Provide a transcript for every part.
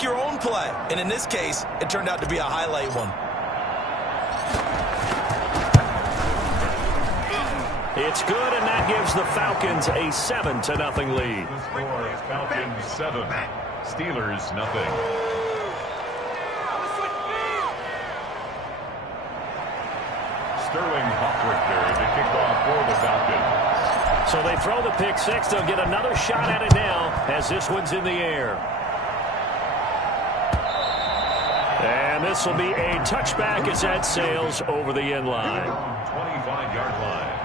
Your own play, and in this case, it turned out to be a highlight one. It's good, and that gives the Falcons a 7-0 lead. The score is Falcons 7, Steelers nothing. Sterling Hofrichter is the kickoff for the Falcons. So they throw the pick six. They'll get another shot at it now as this one's in the air. And this will be a touchback as that sails over the end line. 25-yard line.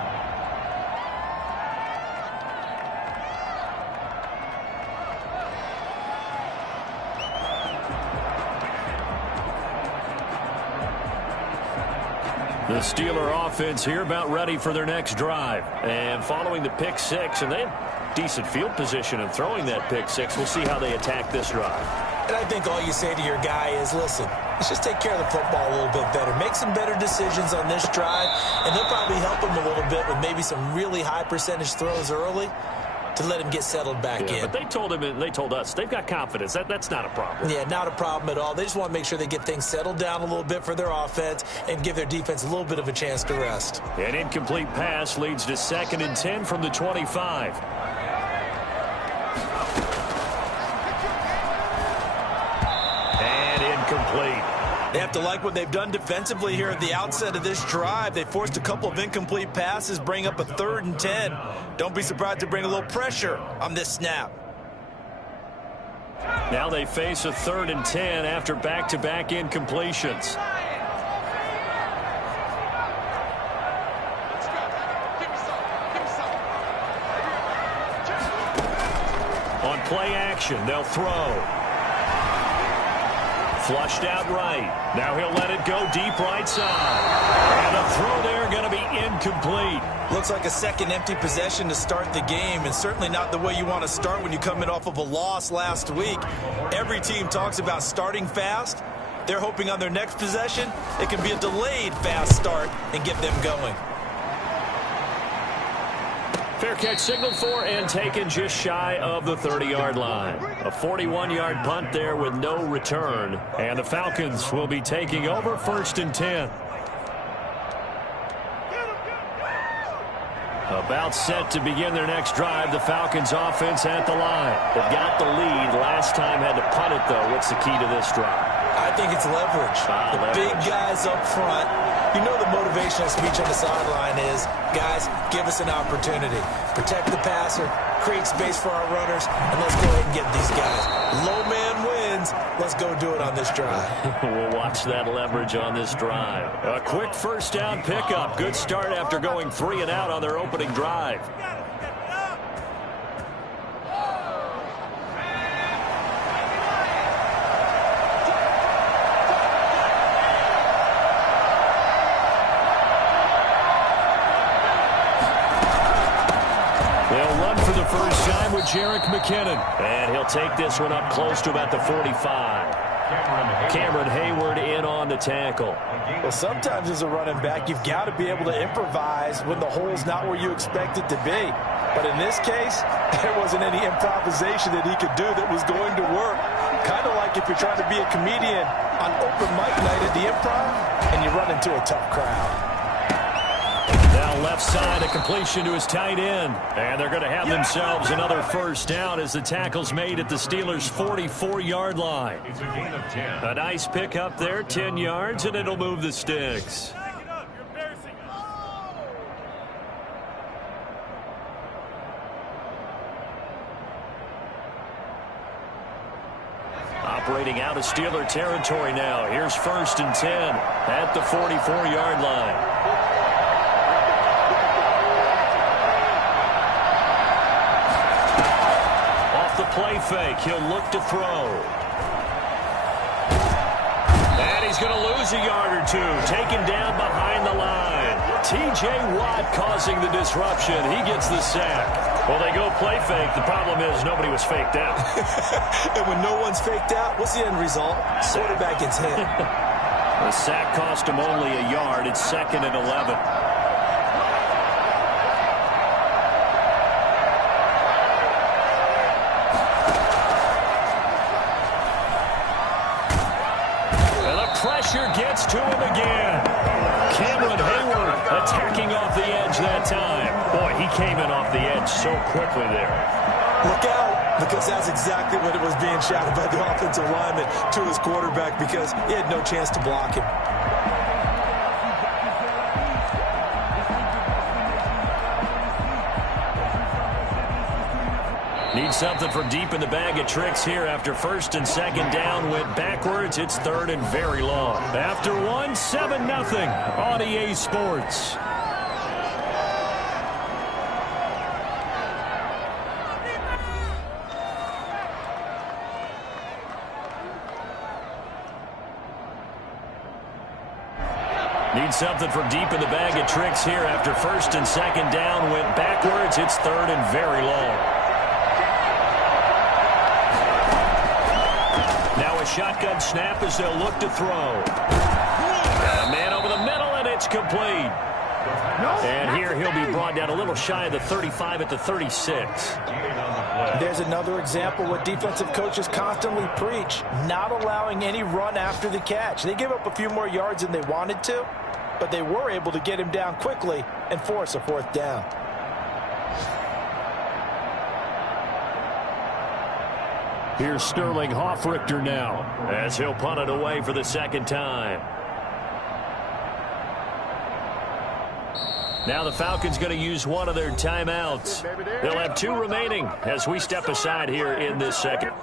The Steeler offense here about ready for their next drive. And following the pick six, and they have decent field position in throwing that pick six. We'll see how they attack this drive. And I think all you say to your guy is, listen, let's just take care of the football a little bit better. Make some better decisions on this drive, and they'll probably help him a little bit with maybe some really high percentage throws early to let him get settled back in. But they told him, and they told us, they've got confidence. That's not a problem. Yeah, not a problem at all. They just want to make sure they get things settled down a little bit for their offense and give their defense a little bit of a chance to rest. An incomplete pass leads to 2nd and 10 from the 25. Complete. They have to like what they've done defensively here at the outset of this drive. They forced a couple of incomplete passes, bring up a 3rd and 10. Don't be surprised to bring a little pressure on this snap. Now they face a 3rd and 10 after back-to-back incompletions. On play action, they'll throw. Flushed out right. Now he'll let it go deep right side. And a throw there going to be incomplete. Looks like a second empty possession to start the game, and certainly not the way you want to start when you come in off of a loss last week. Every team talks about starting fast. They're hoping on their next possession it can be a delayed fast start and get them going. Fair catch signaled for and taken just shy of the 30-yard line. A 41-yard punt there with no return. And the Falcons will be taking over 1st and 10. About set to begin their next drive. The Falcons offense at the line. They've got the lead. Last time had to punt it, though. What's the key to this drive? I think it's leverage. The big guys up front. You know the motivational speech on the sideline is, guys, give us an opportunity. Protect the passer, create space for our runners, and let's go ahead and get these guys. Low man wins. Let's go do it on this drive. We'll watch that leverage on this drive. A quick first down pickup. Good start after going 3 and out on their opening drive. Jerick McKinnon. And he'll take this one up close to about the 45. Cameron Hayward in on the tackle. Well, sometimes as a running back, you've got to be able to improvise when the hole's not where you expect it to be. But in this case, there wasn't any improvisation that he could do that was going to work. Kind of like if you're trying to be a comedian on open mic night at the Improv and you run into a tough crowd. Now left side, a completion to his tight end. And they're going to have themselves another first down as the tackle's made at the Steelers' 44-yard line. It's a gain of 10. A nice pickup there, 10 yards, and it'll move the sticks. Operating out of Steeler territory now. Here's 1st and 10 at the 44-yard line. Play fake. He'll look to throw. And he's going to lose a yard or two. Taken down behind the line. T.J. Watt causing the disruption. He gets the sack. Well, they go play fake. The problem is nobody was faked out. And when no one's faked out, what's the end result? Quarterback gets hit. The sack cost him only a yard. It's 2nd and 11. pressure gets to him again. Cameron Hayward attacking off the edge that time. Boy, he came in off the edge so quickly there. Look out, because that's exactly what it was being shouted by the offensive lineman to his quarterback, because he had no chance to block him. Need something from deep in the bag of tricks here after first and second down went backwards. It's third and very long. After one, 7-0 on EA Sports. Need something from deep in the bag of tricks here after first and second down went backwards. It's third and very long. Now a shotgun snap as they'll look to throw. A man over the middle, and it's complete. And here he'll be brought down a little shy of the 35 at the 36. There's another example what defensive coaches constantly preach, not allowing any run after the catch. They gave up a few more yards than they wanted to, but they were able to get him down quickly and force a fourth down. Here's Sterling Hoffrichter now as he'll punt it away for the second time. Now the Falcons going to use one of their timeouts. They'll have 2 remaining as we step aside here in this second.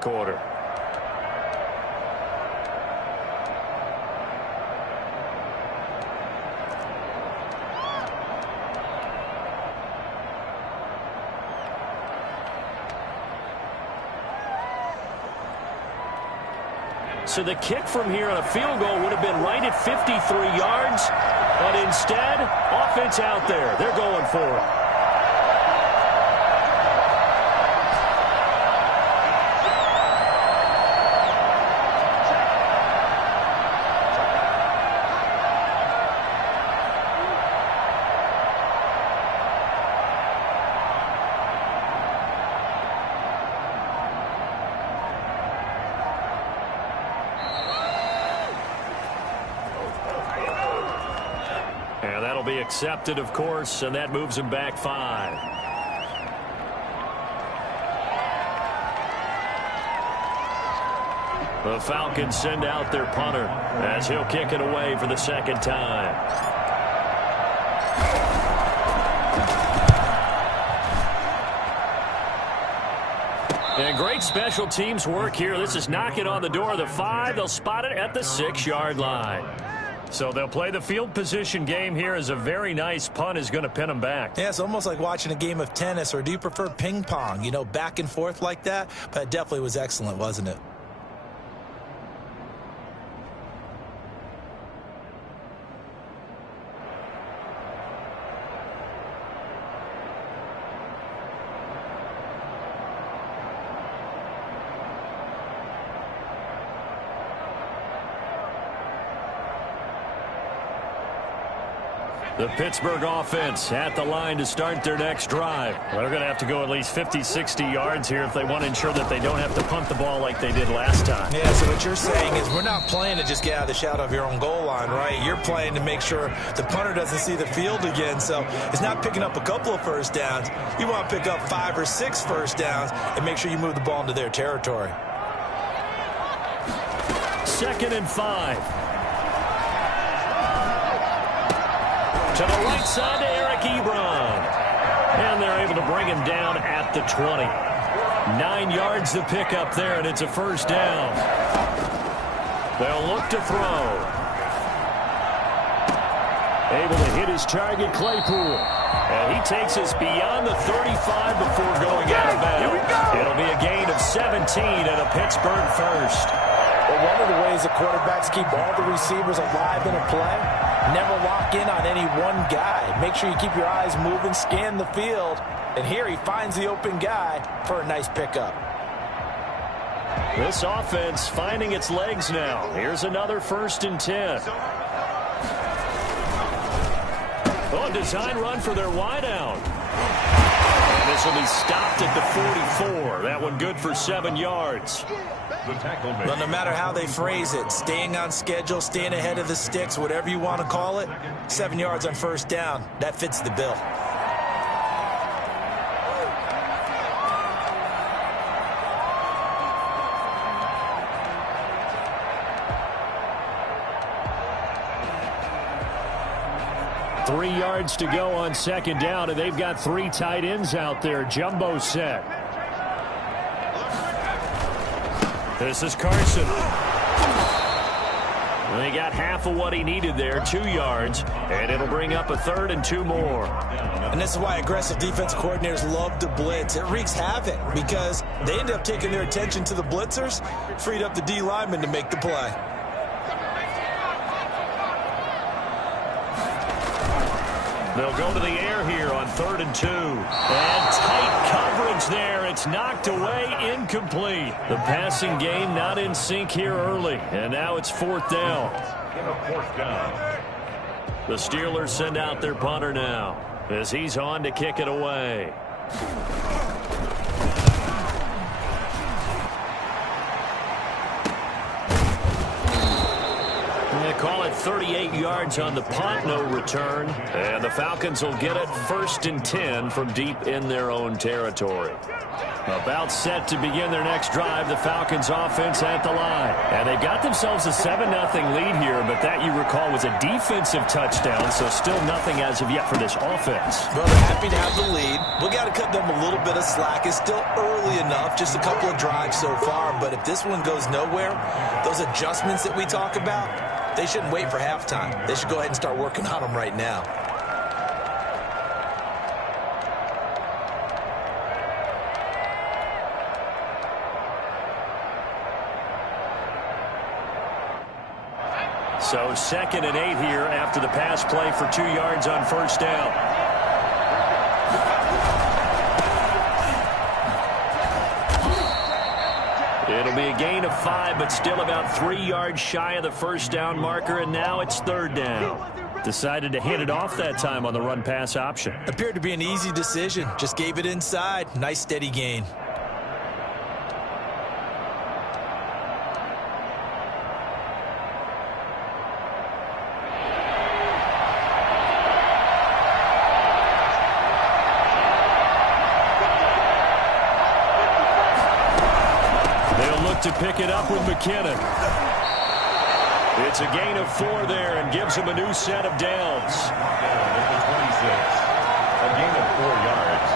Quarter. So the kick from here on a field goal would have been right at 53 yards, but instead, offense out there. They're going for it. Be accepted, of course, and that moves him back 5. The Falcons send out their punter as he'll kick it away for the second time. And great special teams work here. This is knocking on the door of the 5. They'll spot it at the 6-yard line. So they'll play the field position game here as a very nice punt is going to pin them back. Yeah, it's almost like watching a game of tennis, or do you prefer ping pong? You know, back and forth like that? But it definitely was excellent, wasn't it? The Pittsburgh offense at the line to start their next drive. They're going to have to go at least 50, 60 yards here if they want to ensure that they don't have to punt the ball like they did last time. Yeah, so what you're saying is we're not playing to just get out of the shadow of your own goal line, right? You're playing to make sure the punter doesn't see the field again. So it's not picking up a couple of first downs. You want to pick up 5 or 6 first downs and make sure you move the ball into their territory. 2nd and 5. To the right side to Eric Ebron. And they're able to bring him down at the 20. 9 yards to pick up there, and it's a first down. They'll look to throw. Able to hit his target, Claypool. And he takes us beyond the 35 before going out of bounds. It'll be a gain of 17 and a Pittsburgh first. Well, one of the ways the quarterbacks keep all the receivers alive in a play Never lock in on any one guy. Make sure you keep your eyes moving, scan the field. And here he finds the open guy for a nice pickup. This offense finding its legs now. Here's another 1st and 10. Oh, design run for their wideout. And this will be stopped at the 44. That one good for 7 yards. Well, no matter how they phrase it, staying on schedule, staying ahead of the sticks, whatever you want to call it, 7 yards on 1st down, that fits the bill. Three yards to go on 2nd down, and they've got 3 tight ends out there. Jumbo set. This is Carson. They got half of what he needed there, 2 yards, and it'll bring up a 3rd and 2 more. And this is why aggressive defense coordinators love to blitz. It wreaks havoc because they end up taking their attention to the blitzers, freed up the D lineman to make the play. They'll go to the air here on 3rd and 2. And tight coverage there. It's knocked away, incomplete. The passing game not in sync here early. And now it's 4th down. The Steelers send out their punter now as he's on to kick it away. They call it 38 yards on the punt, no return. And the Falcons will get it 1st and 10 from deep in their own territory. About set to begin their next drive, the Falcons offense at the line. And they've got themselves a 7-0 lead here, but that, you recall, was a defensive touchdown, so still nothing as of yet for this offense. Well, they're happy to have the lead. We got to cut them a little bit of slack. It's still early enough, just a couple of drives so far, but if this one goes nowhere, those adjustments that we talk about, they shouldn't wait for halftime. They should go ahead and start working on them right now. So 2nd and 8 here after the pass play for 2 yards on 1st down. It'll be a gain of 5, but still about 3 yards shy of the 1st down marker, and now it's 3rd down. Decided to hand it off that time on the run-pass option. Appeared to be an easy decision. Just gave it inside. Nice steady gain. To pick it up with McKinnon. It's a gain of 4 there and gives him a new set of downs. Number 26, a gain of 4 yards.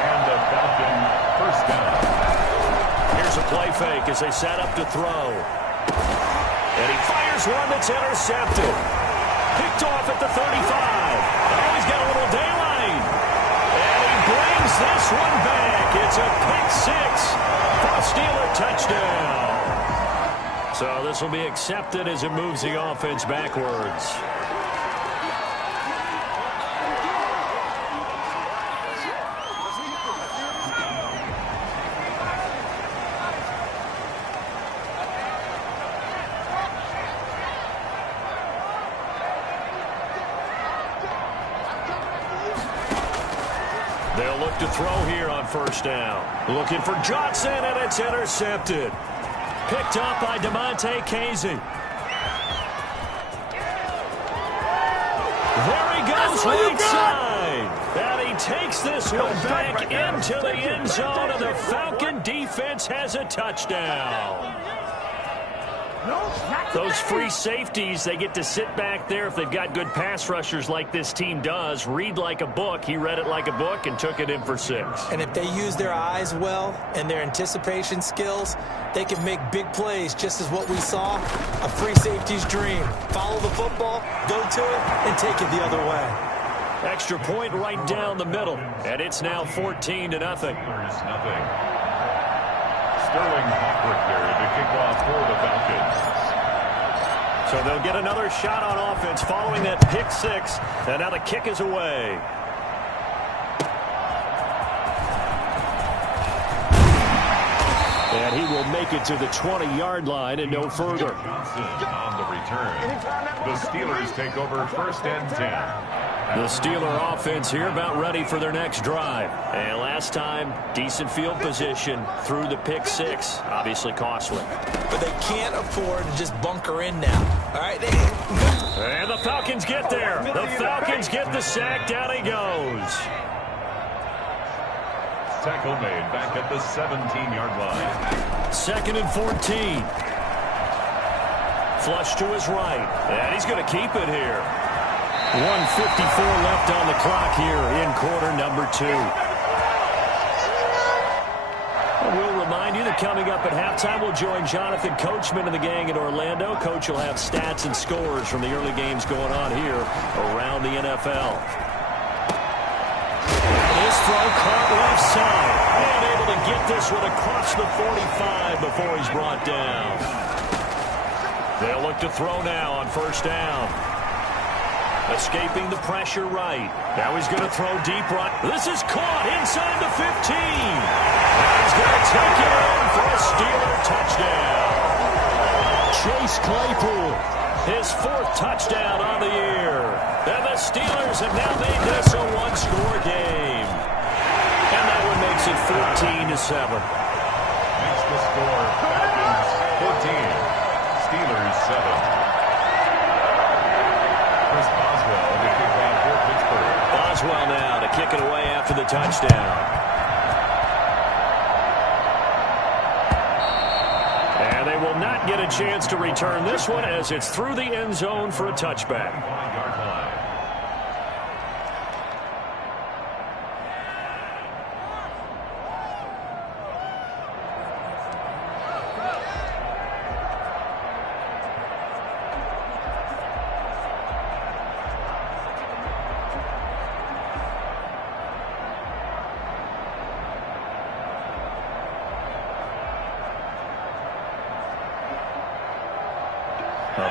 And the Falcon 1st down. Here's a play fake as they set up to throw. And he fires one that's intercepted. Picked off at the 35. Oh, he's got a little daylight. And he brings this one back. It's a pick 6. Steeler touchdown. So this will be accepted as it moves the offense backwards. They'll look to throw here on 1st down. Looking for Johnson, and it's intercepted. Picked up by DeMonte Casey. There he goes, right side. And he takes this one back into the end zone, and the Falcon defense has a touchdown. Those free safeties, they get to sit back there if they've got good pass rushers like this team does. Read like a book. He read it like a book and took it in for 6. And if they use their eyes well and their anticipation skills, they can make big plays, just as what we saw, a free safety's dream. Follow the football, go to it, and take it the other way. Extra point right down the middle, and it's now 14-0. Sterling Hawkworth there to kick off for the Falcons. So they'll get another shot on offense following that pick six. And now the kick is away. And he will make it to the 20-yard line and no further. Johnson on the return. The Steelers take over 1st and 10. The Steeler offense here about ready for their next drive. And last time, decent field position through the pick six. Obviously costly. But they can't afford to just bunker in now. All right. And the Falcons get there. The Falcons get the sack. Down he goes. Tackle made back at the 17-yard line. 2nd and 14. Flush to his right. And he's going to keep it here. 1:54 left on the clock here in quarter number 2. We'll remind you that coming up at halftime, we'll join Jonathan Coachman and the gang in Orlando. Coach will have stats and scores from the early games going on here around the NFL. His throw caught left side. And able to get this one across the 45 before he's brought down. They'll look to throw now on 1st down. Escaping the pressure right. Now he's going to throw deep right. This is caught inside the 15. And he's going to take it in for a Steeler touchdown. Chase Claypool, his 4th touchdown on the year. And the Steelers have now made this a one-score game. And that one makes it 14-7. Makes the score Falcons 14, Steelers 7. Chris Boswell to kick off for Pittsburgh. Boswell now to kick it away after the touchdown. And they will not get a chance to return this one as it's through the end zone for a touchback. 5-yard line.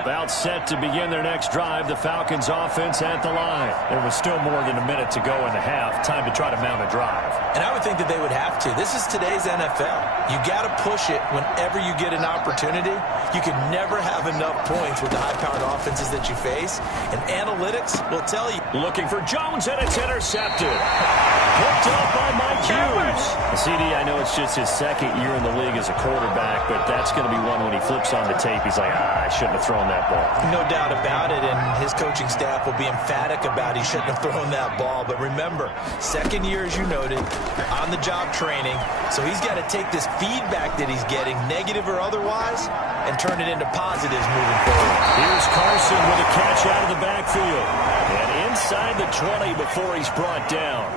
About set to begin their next drive, the Falcons offense at the line. There was still more than a minute to go in the half. Time to try to mount a drive. And I would think that they would have to. This is today's NFL. You got to push it whenever you get an opportunity. You can never have enough points with the high-powered offenses that you face. And analytics will tell you. Looking for Jones, and it's intercepted. Picked up by Mike Hughes. CD, I know it's just his 2nd year in the league as a quarterback, but that's going to be one when he flips on the tape. He's like, I shouldn't have thrown that ball. No doubt about it, and his coaching staff will be emphatic about he shouldn't have thrown that ball. But remember, 2nd year, as you noted, on-the-job training. So he's got to take this feedback that he's getting, negative or otherwise, and turn it into positives moving forward. Here's Carson with a catch out of the backfield. And inside the 20 before he's brought down.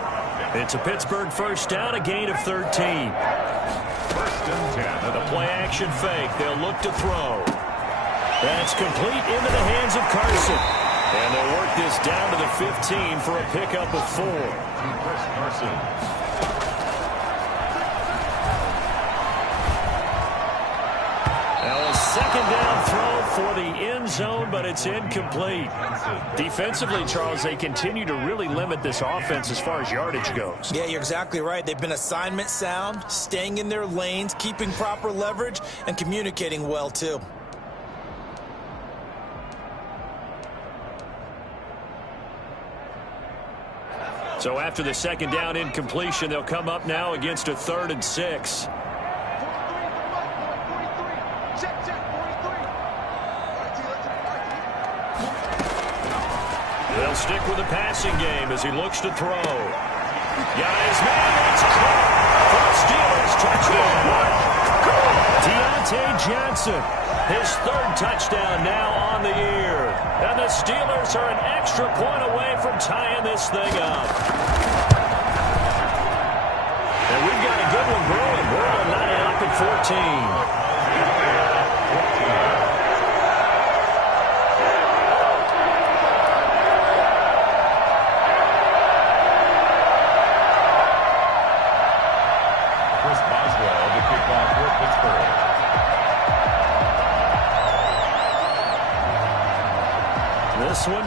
It's a Pittsburgh 1st down, a gain of 13. 1st and 10. The play-action fake. They'll look to throw. That's complete into the hands of Carson. And they'll work this down to the 15 for a pickup of 4. Chris Carson. Now a 2nd down throw for the end zone, but it's incomplete. Defensively, Charles, they continue to really limit this offense as far as yardage goes. Yeah, you're exactly right. They've been assignment sound, staying in their lanes, keeping proper leverage, and communicating well, too. So after the 2nd down incompletion, they'll come up now against a 3rd and 6. They'll stick with the passing game as he looks to throw. Got his man, it's caught for the Steelers touchdown. Deontay Johnson, his 3rd touchdown now on the year. And the Steelers are an extra point away from tying this thing up. And we've got a good one brewing. We're on 9 up at 14. Chris Boswell to kick off for Pittsburgh.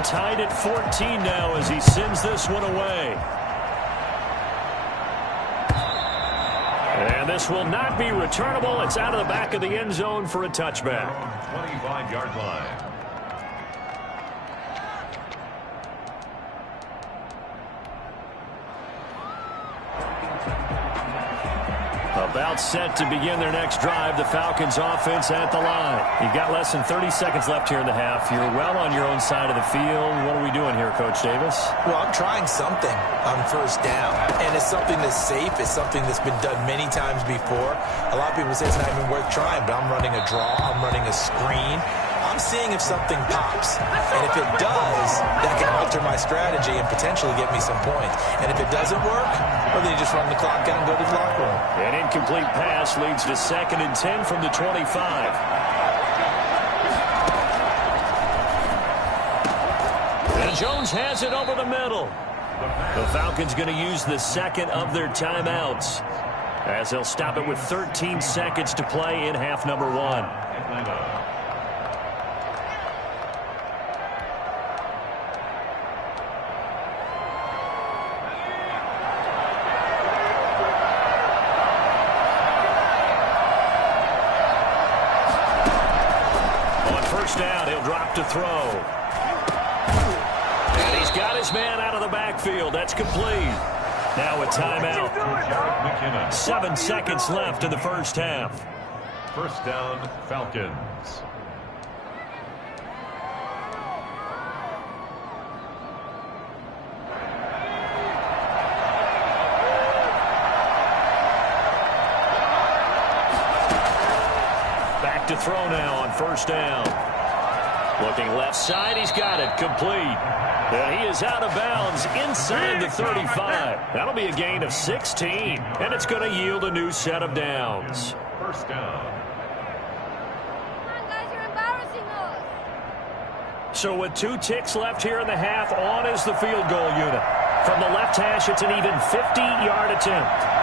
tied at 14 now as he sends this one away. And this will not be returnable. It's out of the back of the end zone for a touchback. 25-yard line. About set to begin their next drive. The Falcons offense at the line. You've got less than 30 seconds left here in the half. You're well on your own side of the field. What are we doing here, Coach Davis? Well, I'm trying something on first down, and it's something that's safe. It's something that's been done many times before. A lot of people say it's not even worth trying, but I'm running a draw. I'm running a screen. I'm seeing if something pops, and if it does, that can alter my strategy and potentially get me some points. And if it doesn't work, well, then you just run the clock out and go to the locker room. An incomplete pass leads to 2nd and 10 from the 25. And Jones has it over the middle. The Falcons going to use the second of their timeouts as they'll stop it with 13 seconds to play in half number 1. Down, he'll drop to throw. And he's got his man out of the backfield. That's complete. Now a timeout. 7 seconds left in the first half. First down, Falcons. Back to throw now on first down. Looking left side, he's got it, complete. And he is out of bounds inside the 35. That'll be a gain of 16, and it's going to yield a new set of downs. First down. Come on, guys, you're embarrassing us. So with 2 ticks left here in the half, on is the field goal unit. From the left hash, it's an even 50-yard attempt.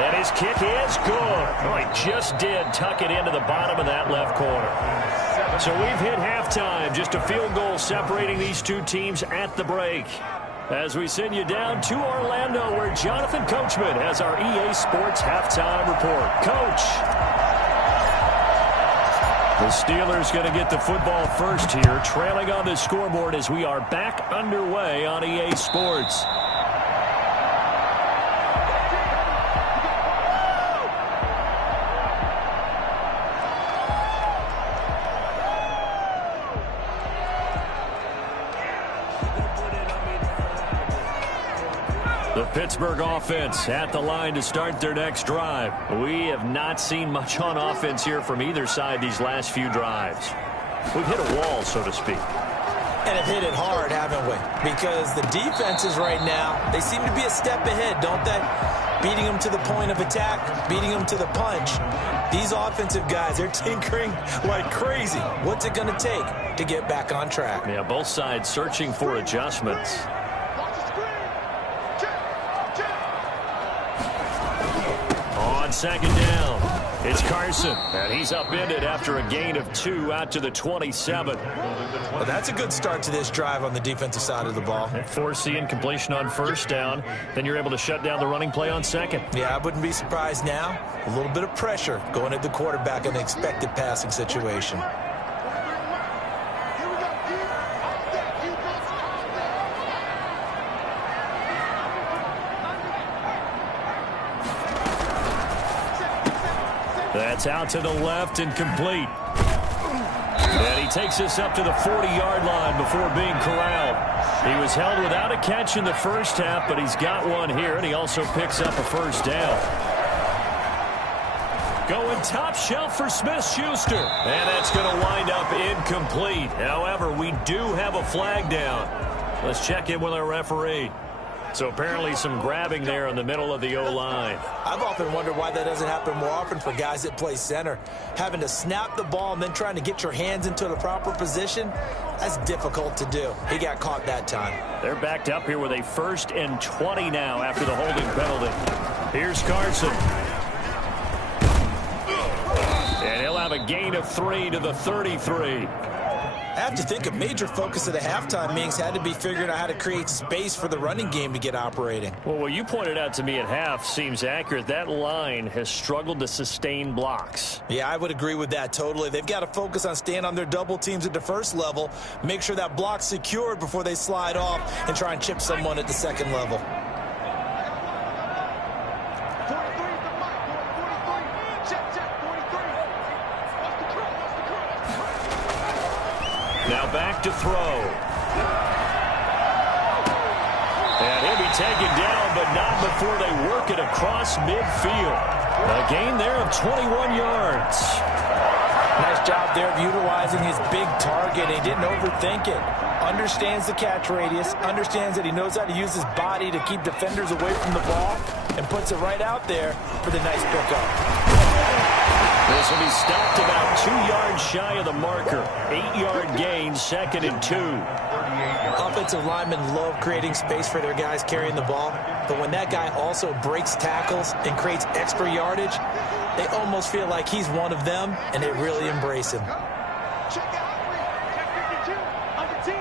And his kick is good. Oh, he just did tuck it into the bottom of that left corner. So we've hit halftime. Just a field goal separating these two teams at the break. As we send you down to Orlando, where Jonathan Coachman has our EA Sports halftime report. Coach. The Steelers going to get the football first here, trailing on the scoreboard as we are back underway on EA Sports. The Pittsburgh offense at the line to start their next drive. We have not seen much on offense here from either side these last few drives. We've hit a wall, so to speak. And have hit it hard, haven't we? Because the defenses right now, they seem to be a step ahead, don't they? Beating them to the point of attack, beating them to the punch. These offensive guys, they're tinkering like crazy. What's it going to take to get back on track? Yeah, both sides searching for adjustments. On second down, it's Carson, and he's upended after a gain of 2 out to the 27. Well, that's a good start to this drive on the defensive side of the ball. Forcing incompletion on first down, then you're able to shut down the running play on second. Yeah, I wouldn't be surprised now. A little bit of pressure going at the quarterback in an expected passing situation. That's out to the left and complete. And he takes us up to the 40-yard line before being corralled. He was held without a catch in the first half, but he's got one here, and he also picks up a first down. Going top shelf for Smith-Schuster. And that's going to wind up incomplete. However, we do have a flag down. Let's check in with our referee. So apparently some grabbing there in the middle of the O-line. I've often wondered why that doesn't happen more often for guys that play center. Having to snap the ball and then trying to get your hands into the proper position, that's difficult to do. He got caught that time. They're backed up here with a 1st and 20 now after the holding penalty. Here's Carson. gain of 3 to the 33. I have to think a major focus of the halftime meetings had to be figuring out how to create space for the running game to get operating. Well, what you pointed out to me at half seems accurate. That line has struggled to sustain blocks. Yeah, I would agree with that totally. They've got to focus on staying on their double teams at the first level, make sure that block's secured before they slide off and try and chip someone at the second level. Now back to throw. And he'll be taken down, but not before they work it across midfield. A gain there of 21 yards. Nice job there of utilizing his big target. He didn't overthink it. Understands the catch radius, understands that he knows how to use his body to keep defenders away from the ball, and puts it right out there for the nice pickup. This will be stopped about 2 yards shy of the marker. 8-yard gain, 2nd and 2. Offensive linemen love creating space for their guys carrying the ball, but when that guy also breaks tackles and creates extra yardage, they almost feel like he's one of them, and they really embrace him. Check out 52 on the team.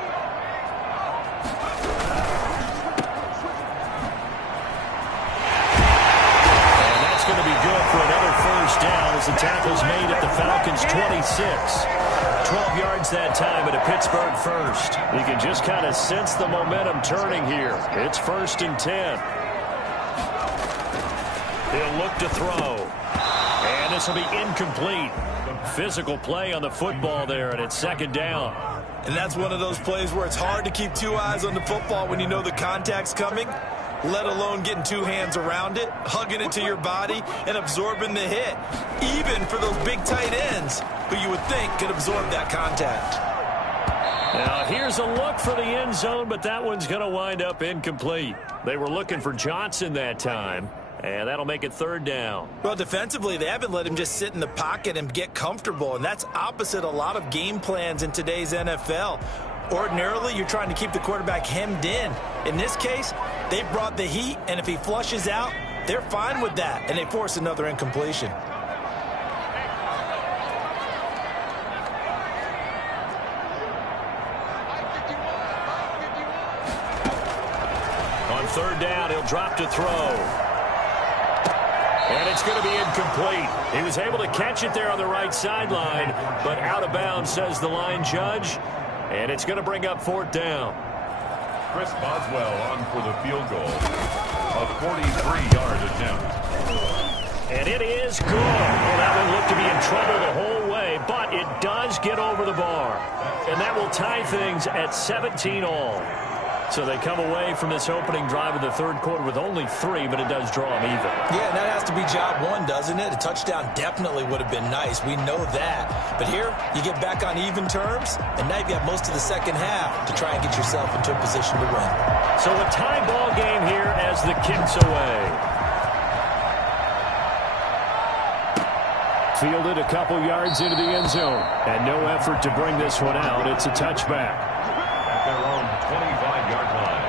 And that's going to be good for another first down as the tackle's made at the Falcons' 26. 12 yards that time at a Pittsburgh first. You can just kind of sense the momentum turning here. It's 1st and 10. He'll look to throw. And this will be incomplete. Physical play on the football there, and it's 2nd down. And that's one of those plays where it's hard to keep 2 eyes on the football when you know the contact's coming, let alone getting 2 hands around it, hugging it to your body, and absorbing the hit, even for those big tight ends who you would think could absorb that contact. Now, here's a look for the end zone, but that one's going to wind up incomplete. They were looking for Johnson that time, and that'll make it 3rd down. Well, defensively, they haven't let him just sit in the pocket and get comfortable, and that's opposite a lot of game plans in today's NFL. Ordinarily, you're trying to keep the quarterback hemmed in. In this case, they brought the heat, and if he flushes out, they're fine with that, and they force another incompletion. On 3rd down, he'll drop to throw. And it's going to be incomplete. He was able to catch it there on the right sideline, but out of bounds, says the line judge. And it's going to bring up 4th down. Chris Boswell on for the field goal. A 43-yard attempt. And it is good. Well, that one looked to be in trouble the whole way, but it does get over the bar. And that will tie things at 17 all. So they come away from this opening drive in the 3rd quarter with only 3, but it does draw them even. Yeah, and that has to be job 1, doesn't it? A touchdown definitely would have been nice. We know that. But here, you get back on even terms, and now you've got most of the second half to try and get yourself into a position to win. So a tie ball game here as the kick's away. Fielded a couple yards into the end zone, and no effort to bring this one out. It's a touchback. At their own 25-yard line.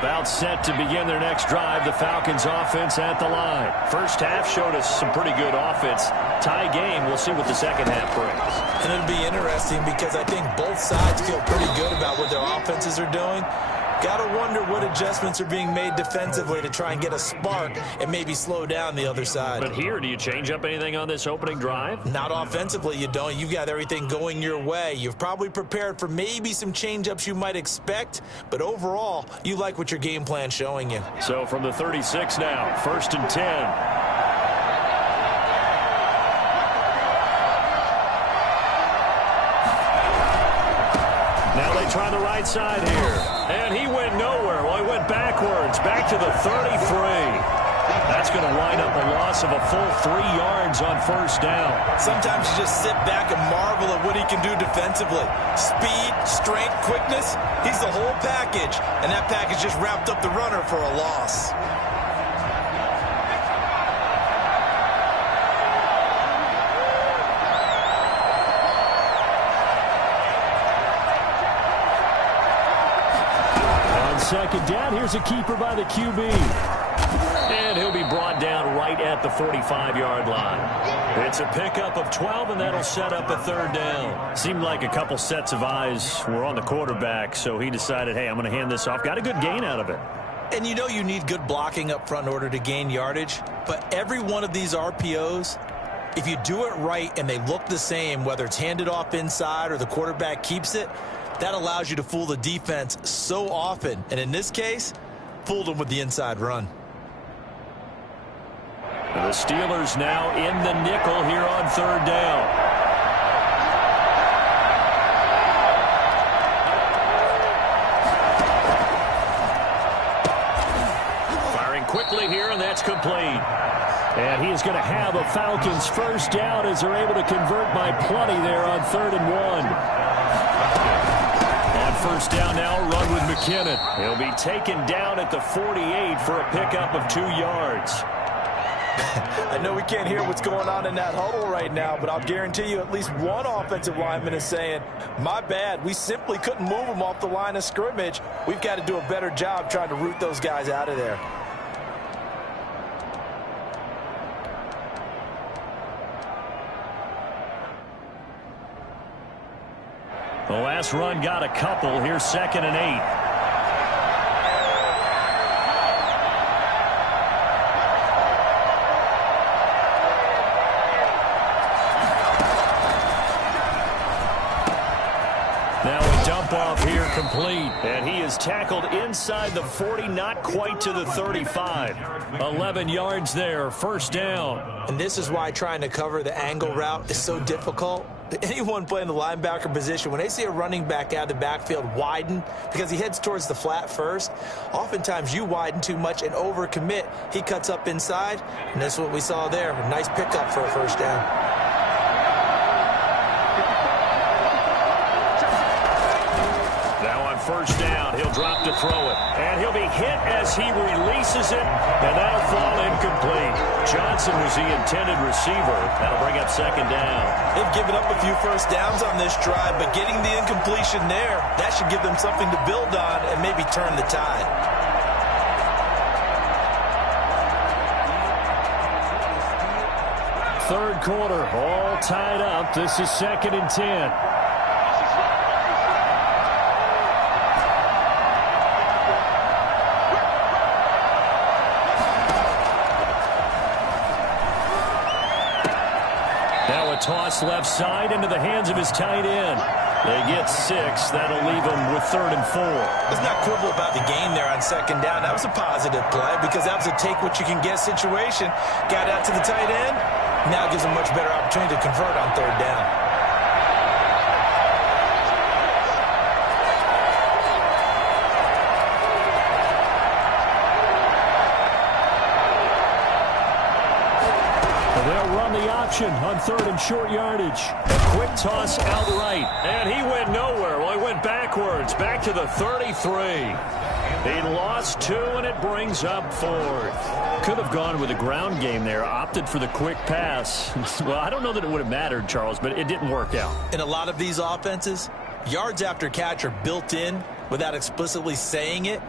About set to begin their next drive, the Falcons offense at the line. First half showed us some pretty good offense. Tie game, we'll see what the second half brings. And it'll be interesting because I think both sides feel pretty good about what their offenses are doing. Got to wonder what adjustments are being made defensively to try and get a spark and maybe slow down the other side. But here, do you change up anything on this opening drive? Not offensively, you don't. You've got everything going your way. You've probably prepared for maybe some change-ups you might expect, but overall, you like what your game plan's showing you. So from the 36 now, 1st and 10. Try the right side here. And he went nowhere. Well, he went backwards, back to the 33. That's going to wind up a loss of a full 3 yards on 1st down. Sometimes you just sit back and marvel at what he can do defensively. Speed, strength, quickness, he's the whole package. And that package just wrapped up the runner for a loss. second down. Here's a keeper by the QB. And he'll be brought down right at the 45-yard line. It's a pickup of 12, and that'll set up a third down. Seemed like a couple sets of eyes were on the quarterback, so he decided, hey, I'm going to hand this off. Got a good gain out of it. And you know you need good blocking up front in order to gain yardage, but every one of these RPOs, if you do it right and they look the same, whether it's handed off inside or the quarterback keeps it, that allows you to fool the defense so often. And in this case, fooled them with the inside run. The Steelers now in the nickel here on third down. Quickly here, and that's complete. And he is going to have a Falcons first down as they're able to convert by plenty there on 3rd and 1. On first down now, run with McKinnon. He'll be taken down at the 48 for a pickup of 2 yards. I know we can't hear what's going on in that huddle right now, but I'll guarantee you at least one offensive lineman is saying, my bad, we simply couldn't move them off the line of scrimmage. We've got to do a better job trying to root those guys out of there. The last run got a couple. Here's 2nd and 8. Now a dump off here complete. And he is tackled inside the 40, not quite to the 35. 11 yards there, first down. And this is why trying to cover the angle route is so difficult. Anyone playing the linebacker position, when they see a running back out of the backfield widen because he heads towards the flat first, oftentimes you widen too much and overcommit. He cuts up inside, and that's what we saw there. A nice pickup for a first down. Now on first down, he'll drop to throw it. And he'll be hit as he releases it, and that'll fall incomplete. Johnson was the intended receiver. That'll bring up 2nd down. They've given up a few first downs on this drive, but getting the incompletion there, that should give them something to build on and maybe turn the tide. Third quarter, all tied up. This is 2nd and 10. Toss left side into the hands of his tight end. They get 6. That'll leave them with 3rd and 4. Let's not quibble about the gain there on 2nd down. That was a positive play because that was a take-what-you-can-get situation. Got out to the tight end. Now gives them much better opportunity to convert on 3rd down. They'll run the option on 3rd and short yardage. A quick toss outright. And he went nowhere. Well, he went backwards. Back to the 33. He lost 2, and it brings up 4th. Could have gone with a ground game there. Opted for the quick pass. Well, I don't know that it would have mattered, Charles, but it didn't work out. In a lot of these offenses, yards after catch are built in without explicitly saying it.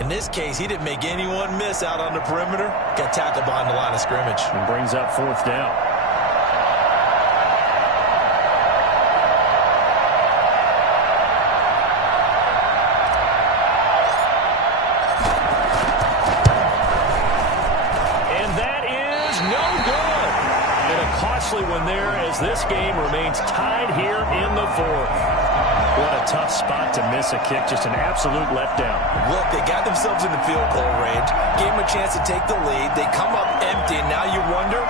In this case, he didn't make anyone miss out on the perimeter. Got tackled behind the line of scrimmage. And brings up 4th down. And that is no good. And a costly one there as this game remains tied here in the 4th. What a tough spot to miss a kick. Just an absolute letdown. Look, they got themselves in the field goal range, gave them a chance to take the lead. They come up empty, and now you wonder,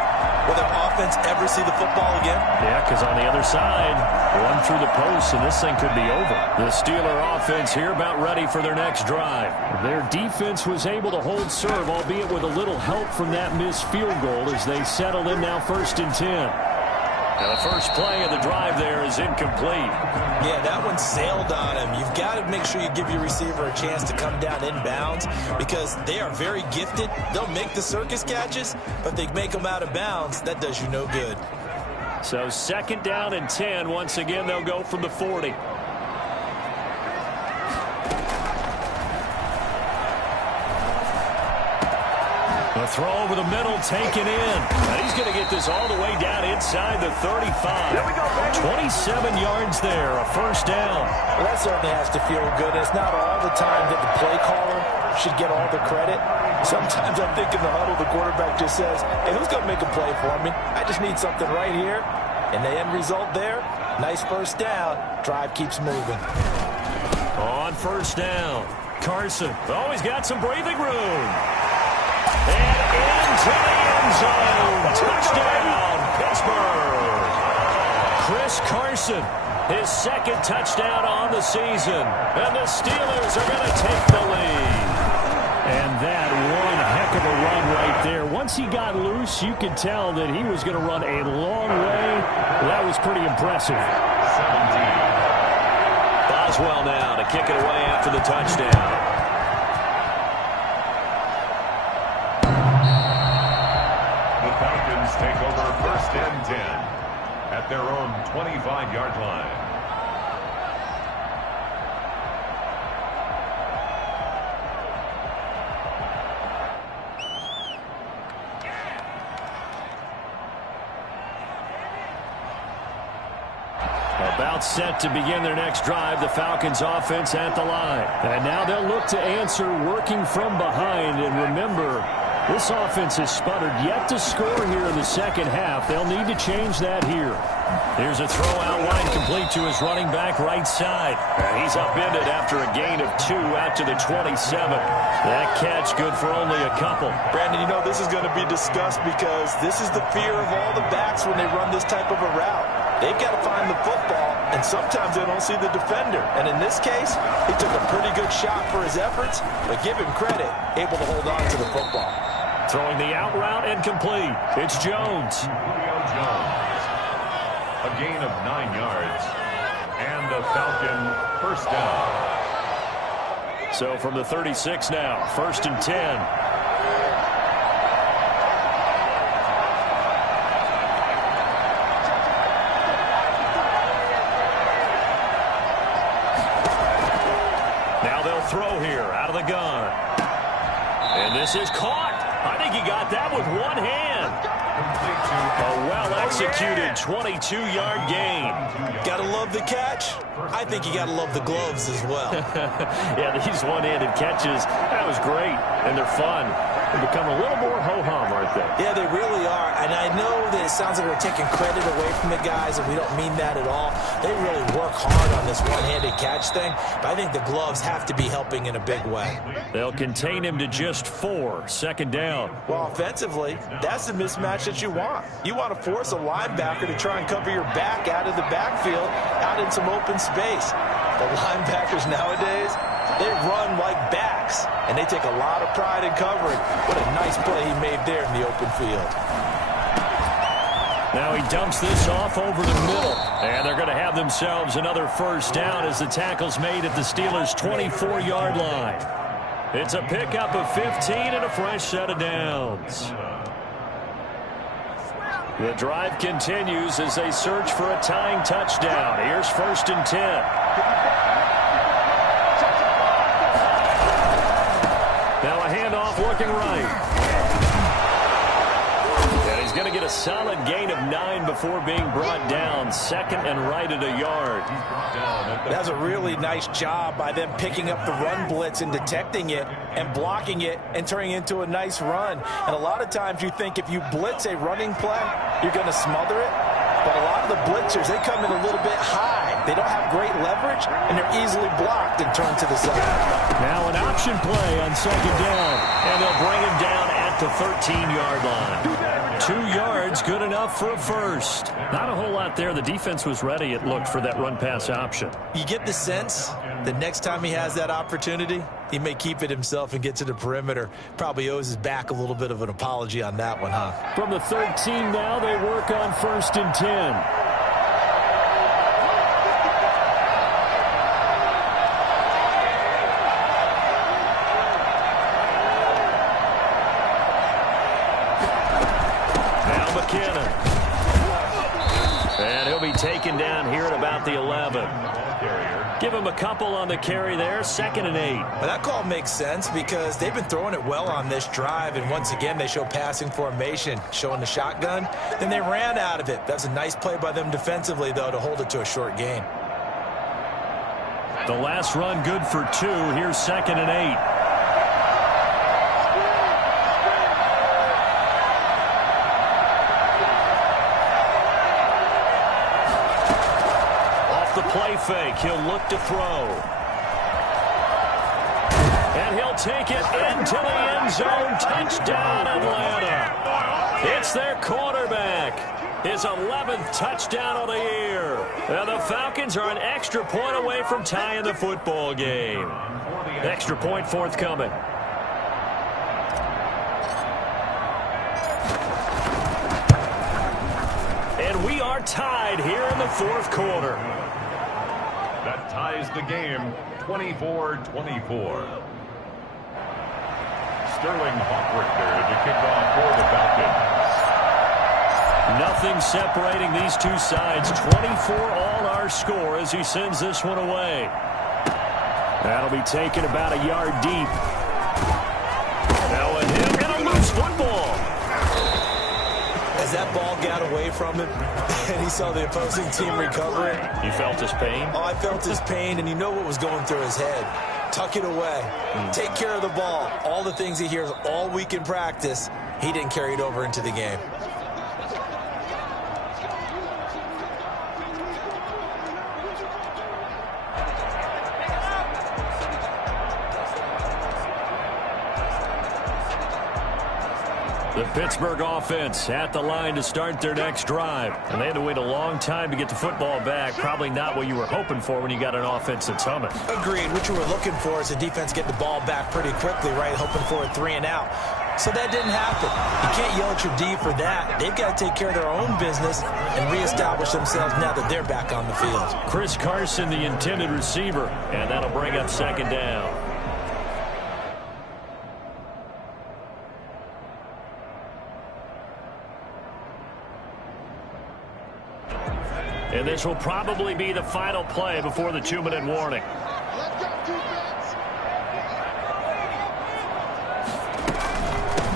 will their offense ever see the football again? Yeah, because on the other side, run through the post, and this thing could be over. The Steeler offense here about ready for their next drive. Their defense was able to hold serve, albeit with a little help from that missed field goal as they settled in now 1st and 10. Now the first play of the drive there is incomplete. Yeah, that one sailed on him. You've got to make sure you give your receiver a chance to come down inbounds because they are very gifted. They'll make the circus catches, but they make them out of bounds. That does you no good. So 2nd down and 10. Once again, they'll go from the 40. The throw over the middle taken in. And he's going to get this all the way down inside the 35. 27 yards there, a first down. Well, that certainly has to feel good. It's not all the time that the play caller should get all the credit. Sometimes I think in the huddle, the quarterback just says, hey, who's going to make a play for me? I just need something right here. And the end result there, nice first down. Drive keeps moving. On first down, Carson. Oh, he's got some breathing room. And into the end zone. Touchdown, Pittsburgh. Chris Carson, his second touchdown on the season. And the Steelers are going to take the lead. And that one heck of a run right there. Once he got loose, you could tell that he was going to run a long way. That was pretty impressive. 17. Boswell now to kick it away after the touchdown. Take over first and 10 at their own 25-yard line. About set to begin their next drive, the Falcons offense at the line. And now they'll look to answer working from behind. And remember, this offense has sputtered yet to score here in the second half. They'll need to change that here. Here's a throw out wide complete to his running back right side. And he's upended after a gain of 2 out to the 27. That catch good for only a couple. Brandon, you know this is going to be discussed because this is the fear of all the backs when they run this type of a route. They've got to find the football, and sometimes they don't see the defender. And in this case, he took a pretty good shot for his efforts, but give him credit, able to hold on to the football. Throwing the out route and complete. It's Jones. Julio Jones. A gain of 9 yards. And the Falcon first down. So from the 36 now, first and 10. Throw here out of the gun. And this is caught. I think he got that with one hand. A well-executed 22-yard gain. Gotta love the catch. I think you gotta love the gloves as well. Yeah, these one-handed catches, that was great. And they're fun. They become a little more ho-hum, aren't they? Yeah, they really are. And I know that it sounds like we're taking credit away from the guys, and we don't mean that at all. They really work hard on this one-handed catch thing, but I think the gloves have to be helping in a big way. They'll contain him to just 4, second down. Well, offensively, that's the mismatch that you want. You want to force a linebacker to try and cover your back out of the backfield, out in some open space. The linebackers nowadays, they run like backs, and they take a lot of pride in covering. What a nice play he made there in the open field. Now he dumps this off over the middle. And they're going to have themselves another first down as the tackle's made at the Steelers' 24-yard line. It's a pickup of 15 and a fresh set of downs. The drive continues as they search for a tying touchdown. Here's first and 10. Now a handoff looking right. And he's going to get a solid gain of 9 before being brought down. Second and right at a yard. That's a really nice job by them picking up the run blitz and detecting it and blocking it and turning it into a nice run. And a lot of times you think if you blitz a running play, you're going to smother it. But a lot of the blitzers, they come in a little bit high. They don't have great leverage, and they're easily blocked and turned to the side. Now an option play on second down, and they'll bring him down at the 13-yard line. 2 yards, good enough for a first. Not a whole lot there. The defense was ready, it looked, for that run-pass option. You get the sense that next time he has that opportunity, he may keep it himself and get to the perimeter. Probably owes his back a little bit of an apology on that one, huh? From the 13 now, they work on first and 10. And he'll be taken down here at about the 11. Give him a couple on the carry there, 2nd and 8. But that call makes sense because they've been throwing it well on this drive, and once again they show passing formation, showing the shotgun. Then they ran out of it. That's a nice play by them defensively, though, to hold it to a short gain. The last run good for 2. Here's 2nd and 8. Off the play fake, he'll look to throw. And he'll take it into the end zone. Touchdown, Atlanta. It's their quarterback. His 11th touchdown of the year. And the Falcons are an extra point away from tying the football game. Extra point forthcoming. And we are tied here in the 4th quarter. That ties the game 24-24. Sterling Hawkrichter to kick off for the Falcons. Nothing separating these two sides. 24 all our score as he sends this one away. That'll be taken about a yard deep. Now and a loose football. As that ball got away from him and he saw the opposing team recover it. You felt his pain? Oh, I felt his pain, and you know what was going through his head. Tuck it away. Take care of the ball. All the things he hears all week in practice, he didn't carry it over into the game. The Pittsburgh offense at the line to start their next drive. And they had to wait a long time to get the football back. Probably not what you were hoping for when you got an offense that's humming. Agreed. What you were looking for is the defense get the ball back pretty quickly, right? Hoping for a 3 and out. So that didn't happen. You can't yell at your D for that. They've got to take care of their own business and reestablish themselves now that they're back on the field. Chris Carson, the intended receiver. And that'll bring up 2nd down. And this will probably be the final play before the 2-minute warning.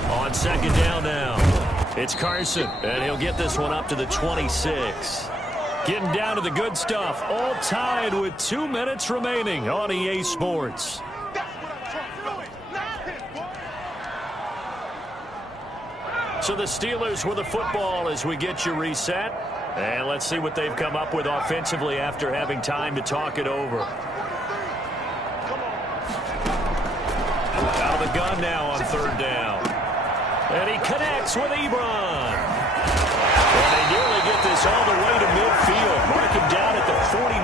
On 2nd down now, it's Carson, and he'll get this one up to the 26. Getting down to the good stuff, all tied with 2 minutes remaining on EA Sports. So the Steelers with the football as we get you reset. And let's see what they've come up with offensively after having time to talk it over. Out of the gun now on 3rd down. And he connects with Ebron. And they nearly get this all the way to midfield. Mark him down at the 49.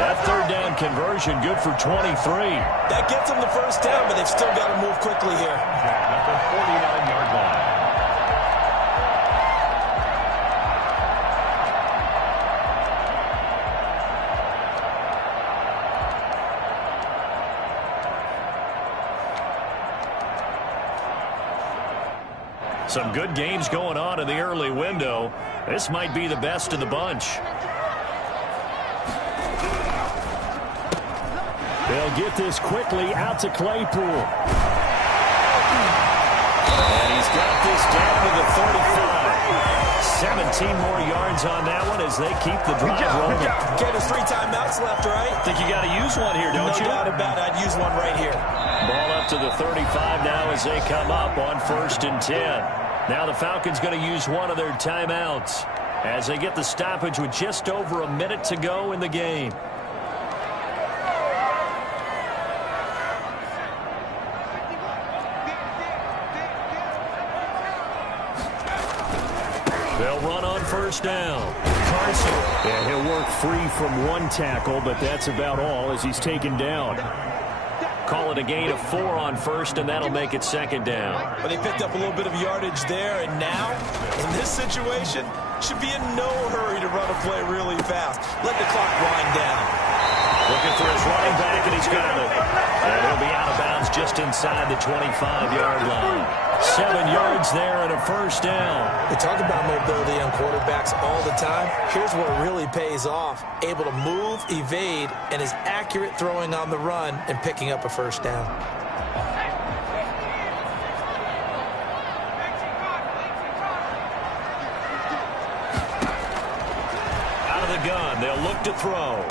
That 3rd down conversion good for 23. That gets them the 1st down, but they've still got to move quickly here. At the 49-yard line. Some good games going on in the early window. This might be the best of the bunch. They'll get this quickly out to Claypool. And he's got this down to the 35. 17 more yards on that one as they keep the drive rolling. Okay, there's 3 timeouts left, right? Think you got to use one here, don't you? No doubt about it. I'd use one right here. Ball up to the 35 now as they come up on 1st and 10. Now the Falcons going to use one of their timeouts as they get the stoppage with just over a minute to go in the game. They'll run on 1st down. Carson. Yeah, he'll work free from 1 tackle, but that's about all as he's taken down. Call it a gain of 4 on 1st, and that'll make it 2nd down. But they picked up a little bit of yardage there, and now, in this situation, should be in no hurry to run a play really fast. Let the clock wind down. Looking for his running back, and he's got it. And he'll be out of bounds just inside the 25-yard line. 7 yards there and a first down. We talk about mobility on quarterbacks all the time. Here's where it really pays off. Able to move, evade, and is accurate throwing on the run and picking up a first down. Out of the gun, they'll look to throw.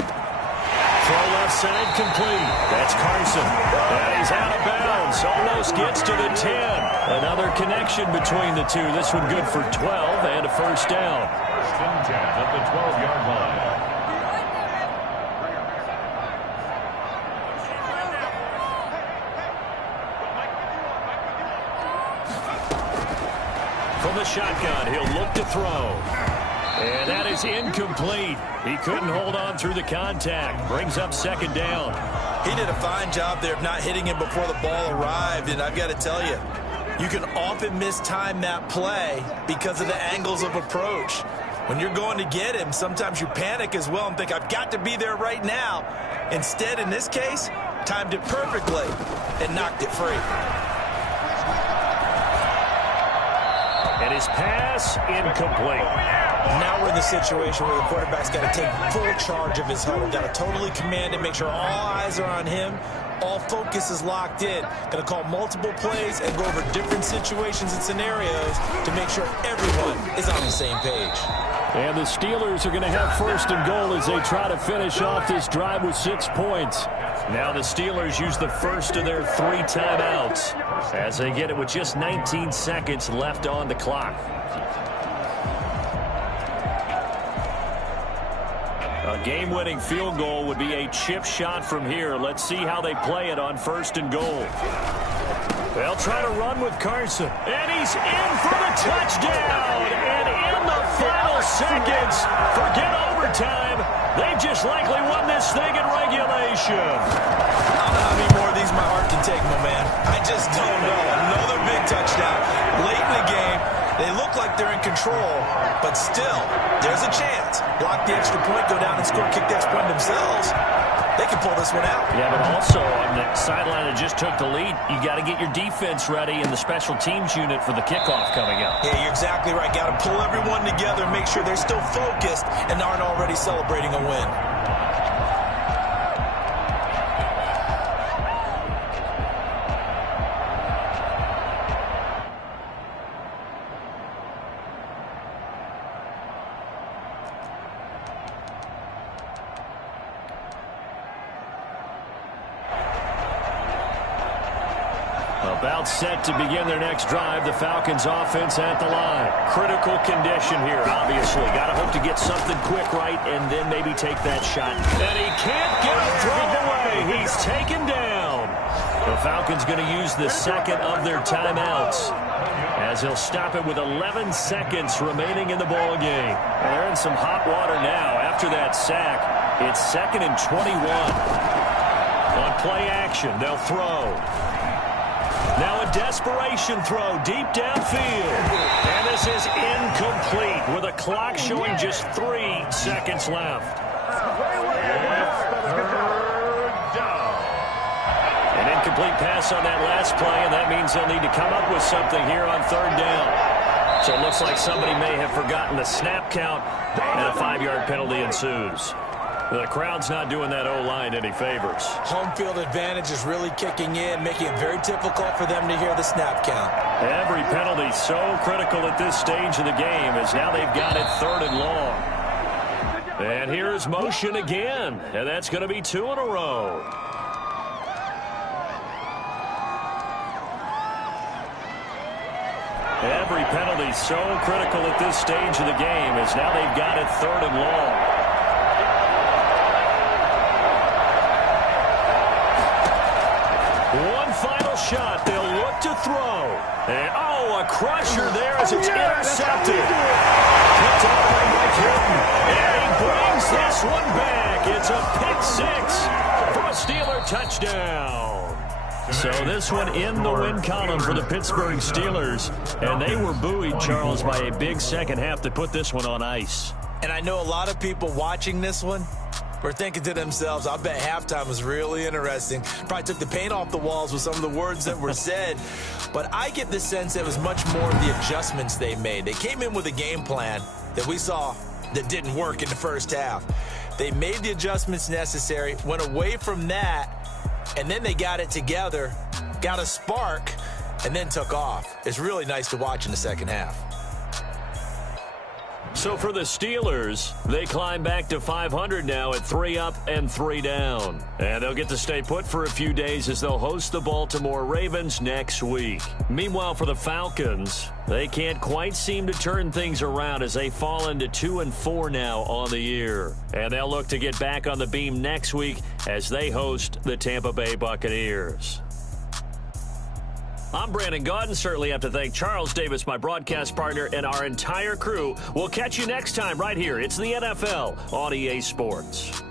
Throw left side complete. That's Carson. And he's out of bounds. Almost gets to the 10. Another connection between the two. This one good for 12 and a first down. First and 10 at the 12-yard line. From the shotgun, he'll look to throw. And that is incomplete. He couldn't hold on through the contact. Brings up second down. He did a fine job there of not hitting him before the ball arrived, and I've got to tell you, you can often mistime that play because of the angles of approach. When you're going to get him, sometimes you panic as well and think, I've got to be there right now. Instead, in this case, timed it perfectly and knocked it free. And his pass, incomplete. Now we're in the situation where the quarterback's got to take full charge of his huddle. Got to totally command it, make sure all eyes are on him. All focus is locked in. Got to call multiple plays and go over different situations and scenarios to make sure everyone is on the same page. And the Steelers are going to have first and goal as they try to finish off this drive with 6 points. Now the Steelers use the first of their 3 timeouts as they get it with just 19 seconds left on the clock. A game-winning field goal would be a chip shot from here. Let's see how they play it on first and goal. They'll try to run with Carson. And he's in for the touchdown. And in the final seconds, forget overtime. They've just likely won this thing in regulation. I don't know how many more of these my heart can take, my man. I just don't know. Another big touchdown. Late in the game, they look like they're in control, but still, there's a chance. Block the extra point, go down and score, kick the extra point themselves. They can pull this one out. Yeah, but also on the sideline that just took the lead, you got to get your defense ready and the special teams unit for the kickoff coming up. Yeah, you're exactly right. Got to pull everyone together and make sure they're still focused and aren't already celebrating a win. About set to begin their next drive. The Falcons offense at the line. Critical condition here, obviously. Got to hope to get something quick right and then maybe take that shot. And he can't get a throw away. He's taken down. The Falcons going to use the second of their timeouts as he'll stop it with 11 seconds remaining in the ball game. And they're in some hot water now after that sack. It's 2nd and 21. On play action, they'll throw. Now a desperation throw deep downfield. And this is incomplete with a clock showing just 3 seconds left. An incomplete pass on that last play, and that means they'll need to come up with something here on 3rd down. So it looks like somebody may have forgotten the snap count, and a 5-yard penalty ensues. The crowd's not doing that O-line any favors. Home field advantage is really kicking in, making it very difficult for them to hear the snap count. Every penalty so critical at this stage of the game as now they've got it 3rd and long. And here's motion again, and that's going to be 2 in a row. Every penalty so critical at this stage of the game as now they've got it 3rd and long. One final shot. They'll look to throw. And, a crusher there as it's intercepted. Picked off by Grittn. And he brings this one back. It's a pick 6 for a Steeler touchdown. So this one in the win column for the Pittsburgh Steelers. And they were buoyed, Charles, by a big second half to put this one on ice. And I know a lot of people watching this one were thinking to themselves, I bet halftime was really interesting. Probably took the paint off the walls with some of the words that were said. But I get the sense that it was much more of the adjustments they made. They came in with a game plan that we saw that didn't work in the first half. They made the adjustments necessary, went away from that, and then they got it together, got a spark, and then took off. It's really nice to watch in the second half. So for the Steelers, they climb back to 500 now at 3 up and 3 down. And they'll get to stay put for a few days as they'll host the Baltimore Ravens next week. Meanwhile, for the Falcons, they can't quite seem to turn things around as they fall into 2-4 now on the year. And they'll look to get back on the beam next week as they host the Tampa Bay Buccaneers. I'm Brandon Gaudin. Certainly have to thank Charles Davis, my broadcast partner, and our entire crew. We'll catch you next time right here. It's the NFL on EA Sports.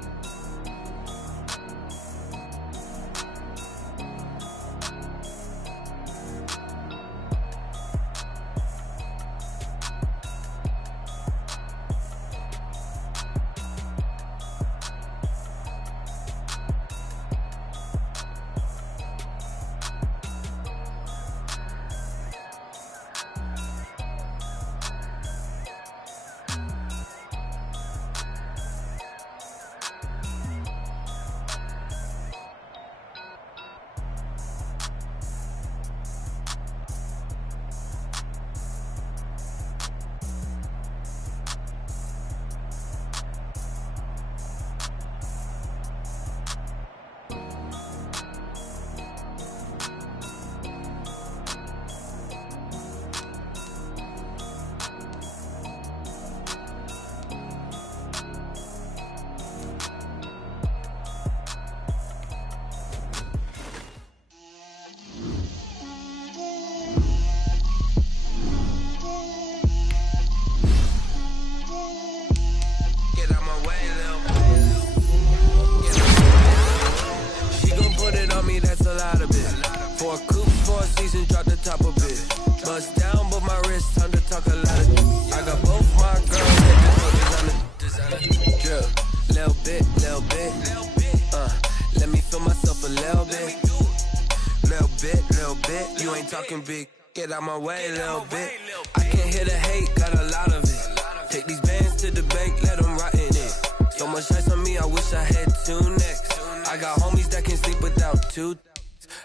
Big, get out my way a little bit. I can't hear the hate, got a lot of it. Take these bands to the bank, let them rot in it. So much ice on me, I wish I had 2 necks. I got homies that can sleep without 2.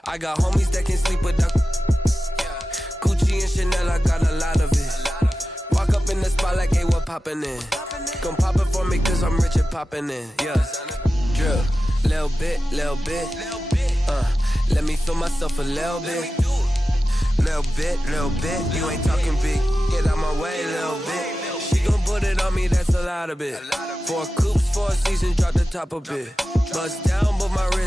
I got homies that can sleep without Gucci and Chanel, I got a lot of it. Walk up in the spot like, hey, what poppin' in? Gon' pop it for me cause I'm rich and poppin' in. Yeah, drill, little bit. Let me feel myself a little bit. Little bit, you ain't talking big. Get out my way, little bit. She gon' put it on me, that's a lot of it. 4 coops, 4 seasons, drop the top a bit. Bust down, but my wrist